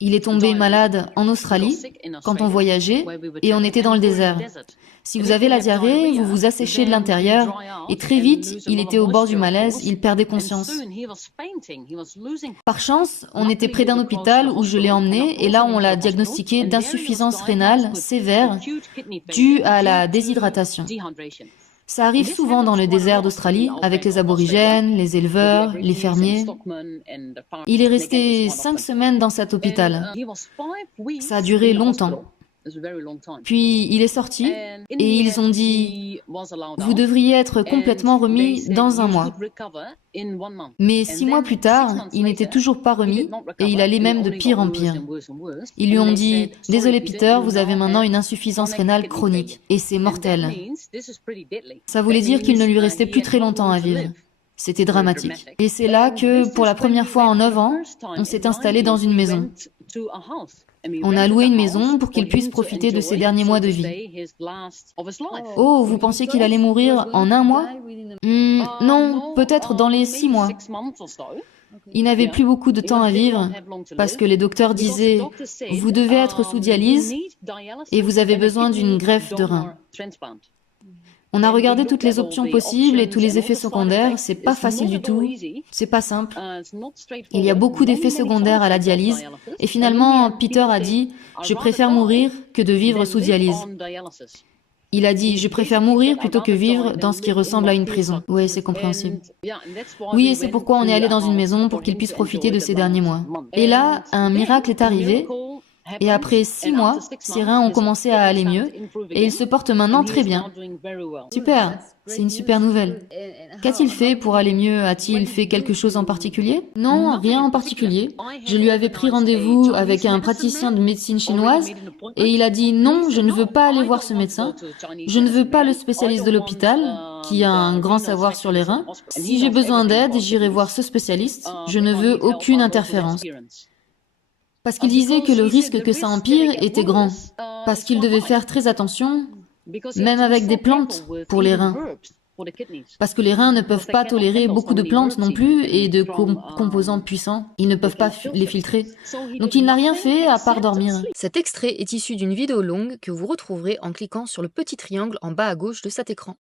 Il est tombé malade en Australie quand on voyageait et on était dans le désert. Si vous avez la diarrhée, vous vous asséchez de l'intérieur et très vite, il était au bord du malaise, il perdait conscience. Par chance, on était près d'un hôpital où je l'ai emmené et là on l'a diagnostiqué d'insuffisance rénale sévère due à la déshydratation. Ça arrive souvent dans le désert d'Australie avec les aborigènes, les éleveurs, les fermiers. Il est resté 5 semaines dans cet hôpital. Ça a duré longtemps. Puis il est sorti et ils ont dit « Vous devriez être complètement remis dans un mois ». Mais 6 mois plus tard, il n'était toujours pas remis et il allait même de pire en pire. Ils lui ont dit « Désolé Peter, vous avez maintenant une insuffisance rénale chronique et c'est mortel ». Ça voulait dire qu'il ne lui restait plus très longtemps à vivre. C'était dramatique. Et c'est là que, pour la première fois en 9 ans, on s'est installé dans une maison. On a loué une maison pour qu'il puisse profiter de ses derniers mois de vie. Oh, vous pensiez qu'il allait mourir en 1 mois? Non, peut-être dans les 6 mois. Il n'avait plus beaucoup de temps à vivre parce que les docteurs disaient « Vous devez être sous dialyse et vous avez besoin d'une greffe de rein ». On a regardé toutes les options possibles et tous les effets secondaires. C'est pas facile du tout. C'est pas simple. Il y a beaucoup d'effets secondaires à la dialyse. Et finalement, Peter a dit « Je préfère mourir que de vivre sous dialyse ». Il a dit « Je préfère mourir plutôt que vivre dans ce qui ressemble à une prison ». Oui, c'est compréhensible. Oui, et c'est pourquoi on est allé dans une maison pour qu'il puisse profiter de ses derniers mois. Et là, un miracle est arrivé. Et après 6 mois, ses reins ont commencé à aller mieux et il se porte maintenant très bien. Super, c'est une super nouvelle. Qu'a-t-il fait pour aller mieux? A-t-il fait quelque chose en particulier? Non, rien en particulier. Je lui avais pris rendez-vous avec un praticien de médecine chinoise et il a dit non, je ne veux pas aller voir ce médecin. Je ne veux pas le spécialiste de l'hôpital qui a un grand savoir sur les reins. Si j'ai besoin d'aide, j'irai voir ce spécialiste. Je ne veux aucune interférence. Parce qu'il disait que le risque que ça empire était grand, parce qu'il devait faire très attention, même avec des plantes, pour les reins. Parce que les reins ne peuvent pas tolérer beaucoup de plantes non plus et de composants puissants. Ils ne peuvent pas les filtrer. Donc il n'a rien fait à part dormir. Cet extrait est issu d'une vidéo longue que vous retrouverez en cliquant sur le petit triangle en bas à gauche de cet écran.